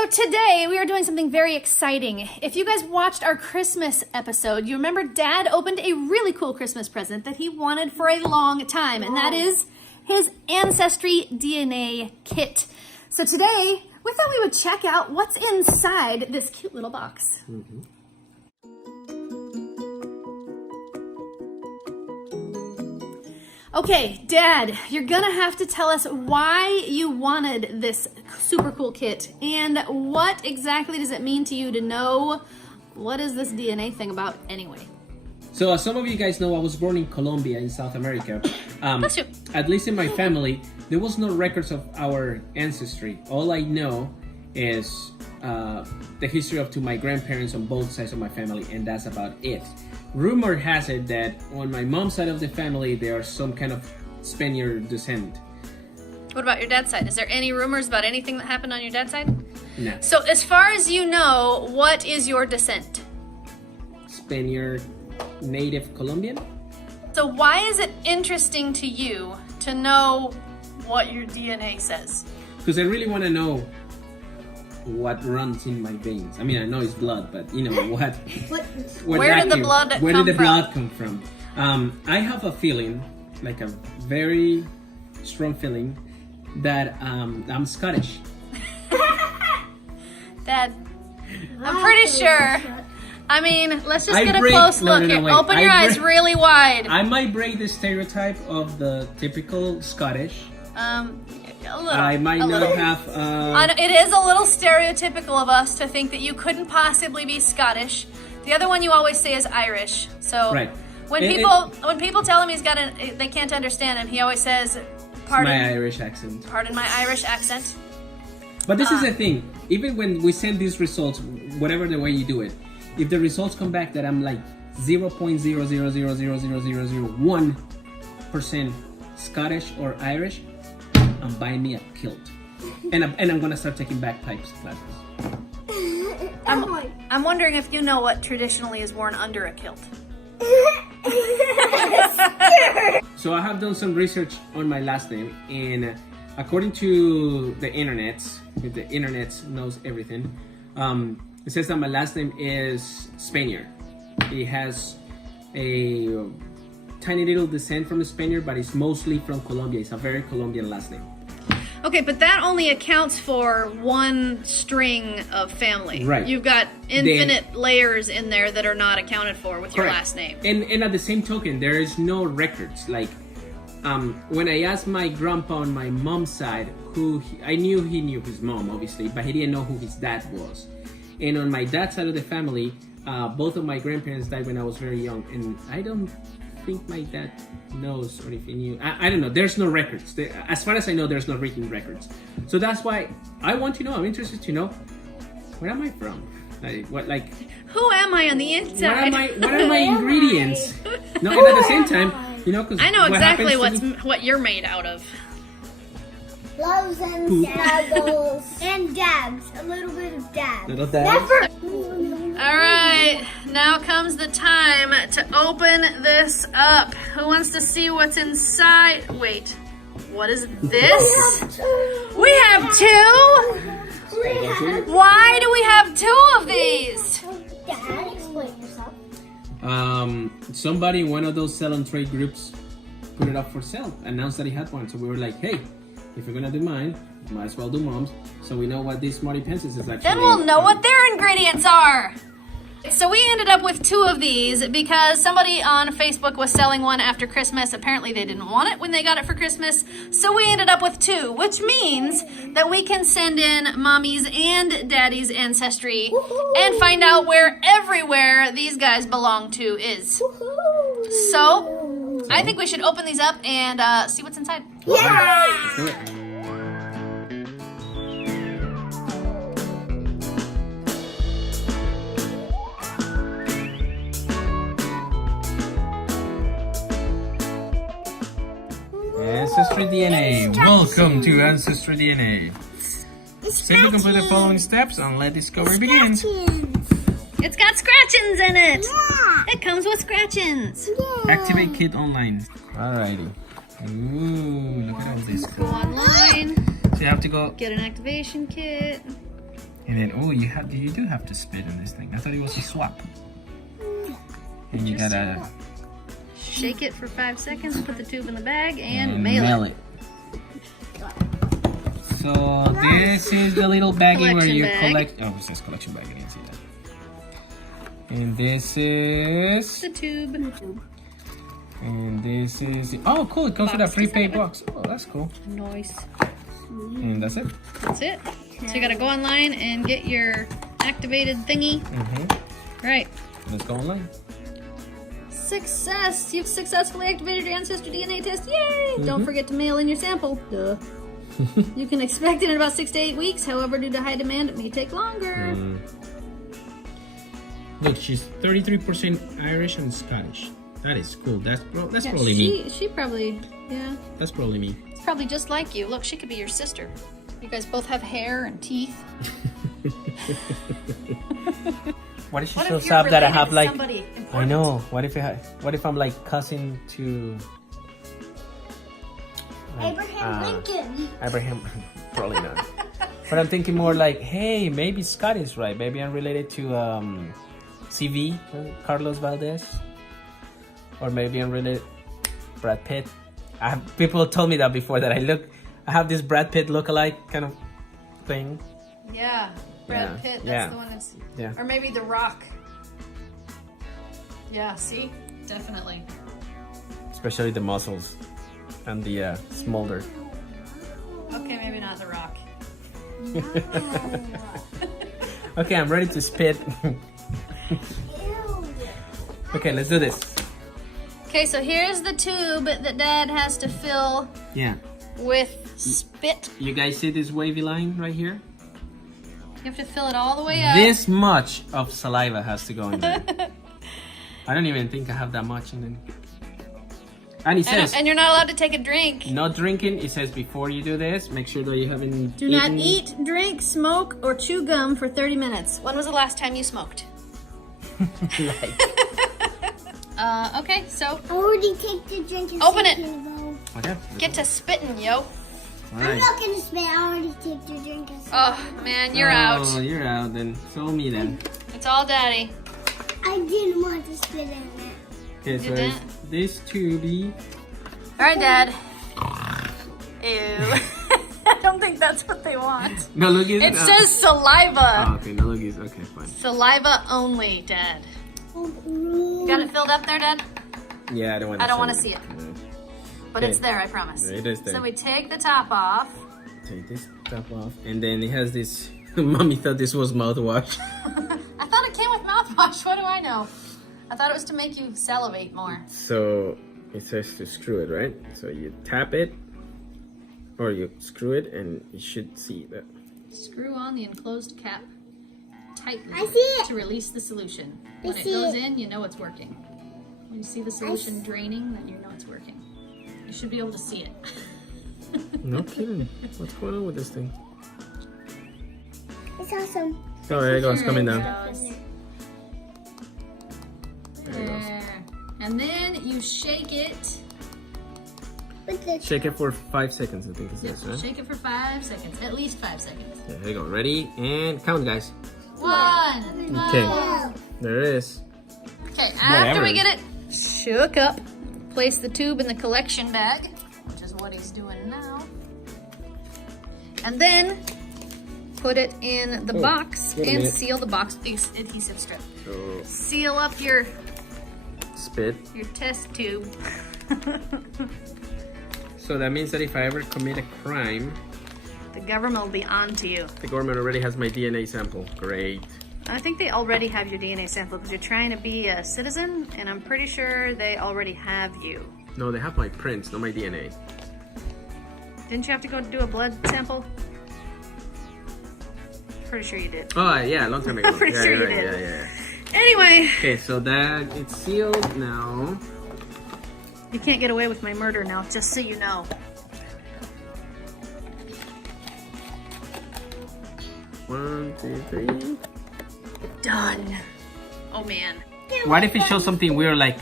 So today we are doing something very exciting. If you guys watched our Christmas episode, you remember Dad opened a really cool Christmas present that he wanted for a long time, and that is his Ancestry DNA kit. So today we thought we would check out what's inside this cute little box. Okay, Dad, you're gonna have to tell us why you wanted this super cool kit and what exactly does it mean to you to know what is this DNA thing about anyway? So as some of you guys know, I was born in Colombia in South America. Bless you. At least in my family, there was no records of our ancestry. All I know is the history of my grandparents on both sides of my family, and that's about it. Rumor has it that on my mom's side of the family, they are some kind of Spaniard descent. What about your dad's side? Is there any rumors about anything that happened on your dad's side? No. So as far as you know, what is your descent? Spaniard, native Colombian? So why is it interesting to you to know what your DNA says? Because I really want to know what runs in my veins. I mean, I know it's blood, but you know what? Where did the blood come from? Where did the blood come from? I have a feeling, like a very strong feeling, that I'm Scottish. Dad, I'm pretty sure. I mean, let's just get a close look here. Wait. Open your eyes really wide. I might break the stereotype of the typical Scottish. A little. I might not have. It is a little stereotypical of us to think that you couldn't possibly be Scottish. The other one you always say is Irish. So Right. when people tell him they can't understand him, he always says, "Pardon my Irish accent." Pardon my Irish accent. But this is the thing. Even when we send these results, whatever the way you do it, if the results come back that I'm like 0.000000001% Scottish or Irish, I'm buying me a kilt, and I'm gonna start taking bagpipes classes. I'm wondering if you know what traditionally is worn under a kilt. So I have done some research on my last name, and according to the internet knows everything, it says that my last name is Spaniard. It has a tiny little descent from a Spaniard, but it's mostly from Colombia. It's a very Colombian last name. Okay, but that only accounts for one string of family. Right. You've got infinite layers in there that are not accounted for with your last name. And at the same token, there is no records. Like, when I asked my grandpa on my mom's side, I knew he knew his mom, obviously, but he didn't know who his dad was. And on my dad's side of the family, both of my grandparents died when I was very young, and I don't think my dad knows, or if he knew. I don't know. There's no records. As far as I know, there's no written records. So that's why I want to know. I'm interested to know, where am I from? Who am I on the inside? What are my ingredients? No, and at the same time, because I know exactly what you're made out of. Loves and daggles. And dabs. A little bit of dabs. Little dabs. All right, now comes the time to open this up. Who wants to see what's inside? Wait, what is this? We have two? Why do we have two of these? Dad, explain yourself. Somebody in one of those sell and trade groups put it up for sale, announced that he had one. So we were like, hey, if you're gonna do mine, might as well do mom's, so we know what these Smartypants is actually. Then we'll know what their ingredients are. So we ended up with two of these because somebody on Facebook was selling one after Christmas. Apparently they didn't want it when they got it for Christmas. So we ended up with two, which means that we can send in mommy's and daddy's ancestry and find out where everywhere these guys belong to is. So I think we should open these up and see what's inside. Yeah! Do it. Ancestry DNA. Welcome to Ancestry DNA. Simply complete the following steps and let discovery begin. It's got scratchings in it. Yeah. It comes with scratchings. Yeah. Activate kit online. Alrighty. Ooh, look at all this. Go online. So you have to go. Get an activation kit. And then, oh, you do have to spit in this thing. I thought it was a swap. And you gotta shake it for 5 seconds, put the tube in the bag, and mail it. So this is the little baggie where you Collection bag. collect. Oh, it says collection bag. I didn't see that. And this is The tube. And this is. Oh, cool! It comes with a prepaid box. Oh, that's cool. Nice. And that's it. That's it. So you gotta go online and get your activated thingy. Right. Let's go online. Success! You've successfully activated your Ancestry DNA test. Yay! Don't forget to mail in your sample. Duh. You can expect it in about 6 to 8 weeks. However, due to high demand, it may take longer. Look, she's 33% Irish and Scottish. That is cool. That's probably me. She probably, yeah. That's probably me. It's probably just like you. Look, she could be your sister. You guys both have hair and teeth. What if she's What so if you're sad that I related have to like? somebody I important? know. What if I'm like cousin to Abraham Lincoln. Abraham? Probably not. But I'm thinking more like, hey, maybe Scott is right. Maybe I'm related to CV, Carlos Valdez, or maybe I'm related Brad Pitt. People told me that before that I have this Brad Pitt lookalike kind of thing. Yeah, Brad Pitt. That's the one that's. Yeah. Or maybe The Rock. Yeah. See, definitely. Especially the muscles and the smolder. Okay, maybe not The Rock. Okay, I'm ready to spit. Okay, let's do this. Okay, so here's the tube that Dad has to fill Yeah. with spit. You guys see this wavy line right here? You have to fill it all the way up. This much of saliva has to go in there. I don't even think I have that much in there. And it says, And you're not allowed to take a drink. no drinking. It says before you do this, make sure that you haven't Do not eat, drink, smoke, or chew gum for 30 minutes. When was the last time you smoked? Okay, so I already take the drink. And Open it. Okay. get to spitting, yo. All I'm right. not gonna spit. I already take the drink. And Oh, man, you're out. Oh, you're out then. So me then. It's all Daddy. I didn't want to spit in it. Okay, so You it's this tubey. All right, Dad. Ew. I don't think that's what they want. No, look, It says saliva. Oh, okay, no, look, okay, fine. Saliva only, Dad. Got it filled up there, Dad? Yeah, I don't want to. I don't want to see it. No. But it's there, I promise. It is there. So we take the top off. Take this top off, and then it has this. Mommy thought this was mouthwash. I thought it came with mouthwash. What do I know? I thought it was to make you salivate more. So it says to screw it, right? So you tap it, or you screw it, and you should see that. Screw on the enclosed cap tightly I see it. to release the solution. When it see goes it. in, you know it's working. When you see the solution draining, then you know it's working. You should be able to see it. No kidding. What's going on with this thing? It's awesome. Oh, there it goes, coming down. There. And then you shake it. With the Shake it for 5 seconds, I think it says, right? Shake it for 5 seconds. At least 5 seconds. Yeah, here you go. Ready? And count, guys. 1. Okay. There it is. Okay, after we Whatever. get it shook up, place the tube in the collection bag, which is what he's doing now. And then put it in the box wait a and minute. seal the box with the adhesive strip. So, Seal up your spit. test tube. So that means that if I ever commit a crime, The government will be on to you. the government already has my DNA sample. Great. I think they already have your DNA sample because you're trying to be a citizen, and I'm pretty sure they already have you. No, they have my prints, not my DNA. Didn't you have to go do a blood sample? Pretty sure you did. Oh, yeah, a long time ago. I'm pretty yeah, sure you right, did. Yeah. Anyway, Okay, so that it's sealed now. you can't get away with my murder now, just so you know. One, two, three. Done. Oh man. What if it shows something weird like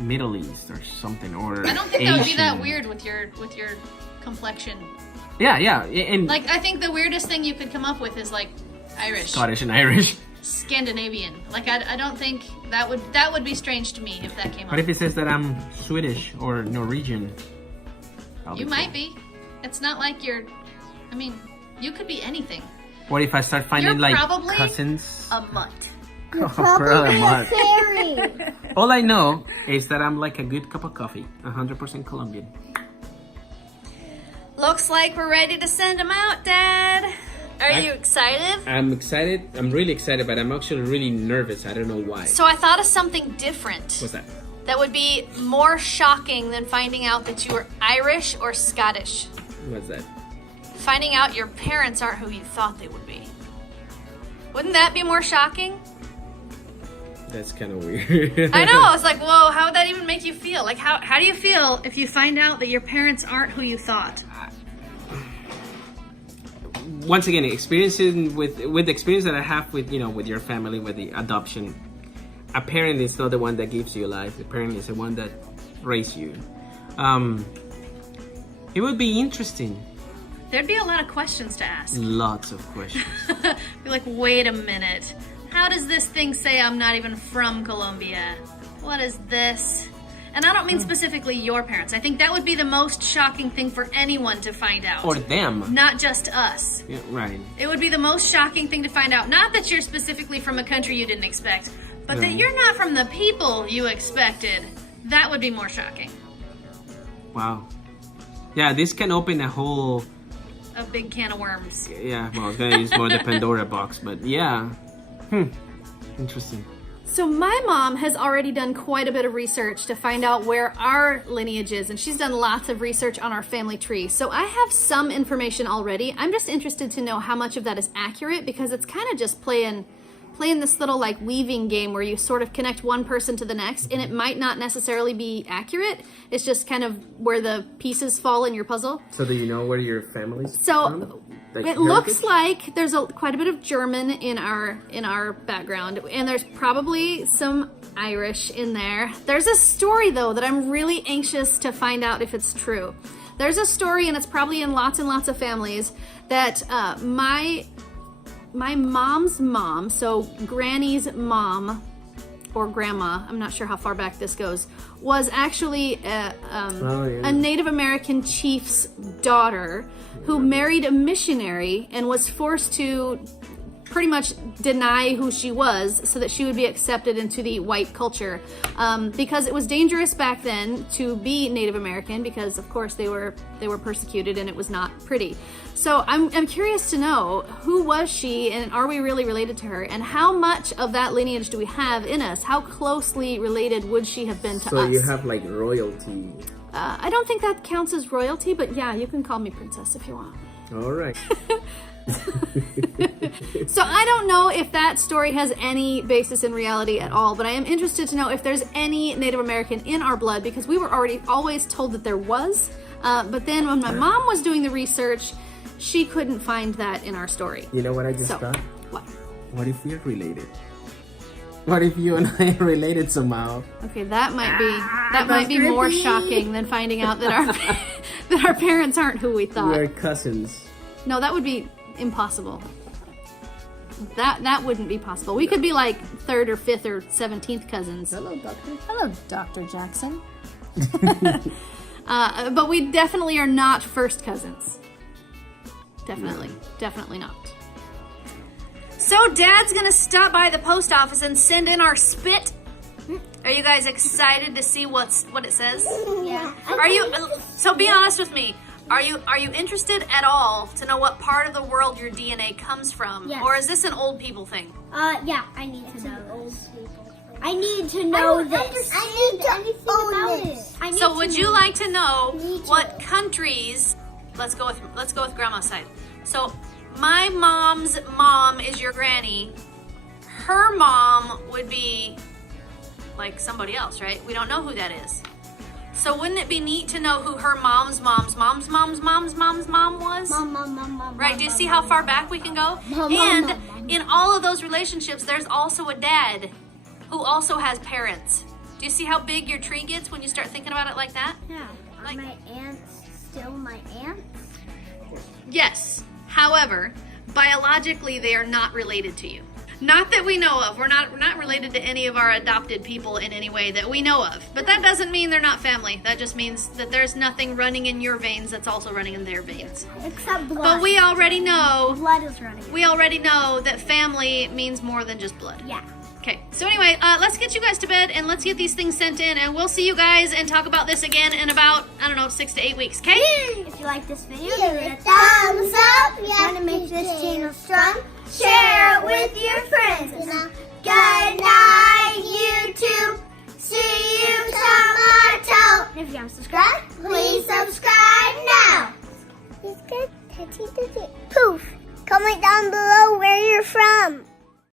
Middle East or something, or I don't think that would be that Asian? weird with your complexion. Yeah, and Like, I think the weirdest thing you could come up with is like Irish, Scottish and Irish. Scandinavian. Like, I don't think that would be strange to me if that came What up. if it says that I'm Swedish or Norwegian? You might be. It's not like I mean, you could be anything. What if I start finding You're like probably cousins? A mutt. You're Brother probably a Mark. fairy. All I know is that I'm like a good cup of coffee, 100% Colombian. Looks like we're ready to send them out, Dad. Are you excited? I'm excited. I'm really excited, but I'm actually really nervous. I don't know why. So I thought of something different. What's that? That would be more shocking than finding out that you were Irish or Scottish. What's that? Finding out your parents aren't who you thought they would be. Wouldn't that be more shocking? That's kind of weird. I know. It's like, whoa, how would that even make you feel? Like, how do you feel if you find out that your parents aren't who you thought? Once again, experiencing with the experience that I have with with your family, with the adoption, a parent is not the one that gives you life. The parent is the one that raised you. It would be interesting. There'd be a lot of questions to ask. Lots of questions. Be like, wait a minute. How does this thing say I'm not even from Colombia? What is this? And I don't mean specifically your parents. I think that would be the most shocking thing for anyone to find out. Or them. Not just us. Yeah, right. It would be the most shocking thing to find out. Not that you're specifically from a country you didn't expect, but that you're not from the people you expected. That would be more shocking. Wow. Yeah, this can open a whole... A big can of worms. Yeah, well, I was gonna use more the Pandora box, but yeah. Interesting. So my mom has already done quite a bit of research to find out where our lineage is, and she's done lots of research on our family tree. So I have some information already. I'm just interested to know how much of that is accurate, because it's kind of just playing this little like weaving game where you sort of connect one person to the next, and it might not necessarily be accurate. It's just kind of where the pieces fall in your puzzle. So do you know where your family's So from? it looks like there's quite a bit of German in our background, and there's probably some Irish in there. There's a story though that I'm really anxious to find out if it's true. There's a story, and it's probably in lots and lots of families, that my mom's mom, so Granny's mom or grandma, I'm not sure how far back this goes, was actually a Native American chief's daughter who married a missionary and was forced to pretty much deny who she was so that she would be accepted into the white culture, because it was dangerous back then to be Native American, because of course they were persecuted and it was not pretty. So I'm curious to know, who was she, and are we really related to her, and how much of that lineage do we have in us? How closely related would she have been to us? So you have like royalty. I don't think that counts as royalty, but yeah, you can call me princess if you want. All right. So I don't know if that story has any basis in reality at all, but I am interested to know if there's any Native American in our blood, because we were always told that there was, but then when my mom was doing the research, she couldn't find that in our story. You know what I just thought? What? What if we're related? What if you and I are related somehow? Okay, that might be more shocking than finding out that our parents aren't who we thought. We're cousins. No, that would be impossible. That wouldn't be possible. We could be like 3rd or 5th or 17th cousins. Hello, doctor. Hello, Dr. Jackson. But we definitely are not first cousins. Definitely not. So Dad's gonna stop by the post office and send in our spit. Are you guys excited to see what it says? Yeah. Are you? So be honest with me. Are you interested at all to know what part of the world your DNA comes from? Yes. Or is this an old people thing? Yeah, I need to know this. I need to know this. I need to anything about it. So would you like to know what countries? Let's go with Grandma's side. So my mom's mom is your granny. Her mom would be like somebody else, right? We don't know who that is. So wouldn't it be neat to know who her mom's mom was? Mom. Right, do you see how far back we can go? And in all of those relationships, there's also a dad who also has parents. Do you see how big your tree gets when you start thinking about it like that? Yeah. Are my aunts still my aunts? course. Yes. However, biologically, they are not related to you. Not that we know of. We're not related to any of our adopted people in any way that we know of. But that doesn't mean they're not family. That just means that there's nothing running in your veins that's also running in their veins. Except blood. But we already know. Blood is running. We already know that family means more than just blood. Yeah. Okay, so anyway, let's get you guys to bed and let's get these things sent in, and we'll see you guys and talk about this again in about, I don't know, 6 to 8 weeks, okay? If you like this video, give it a thumbs up. If you want to make this channel strong, share it with your friends. Good night, YouTube. See you tomorrow. And if you haven't subscribed,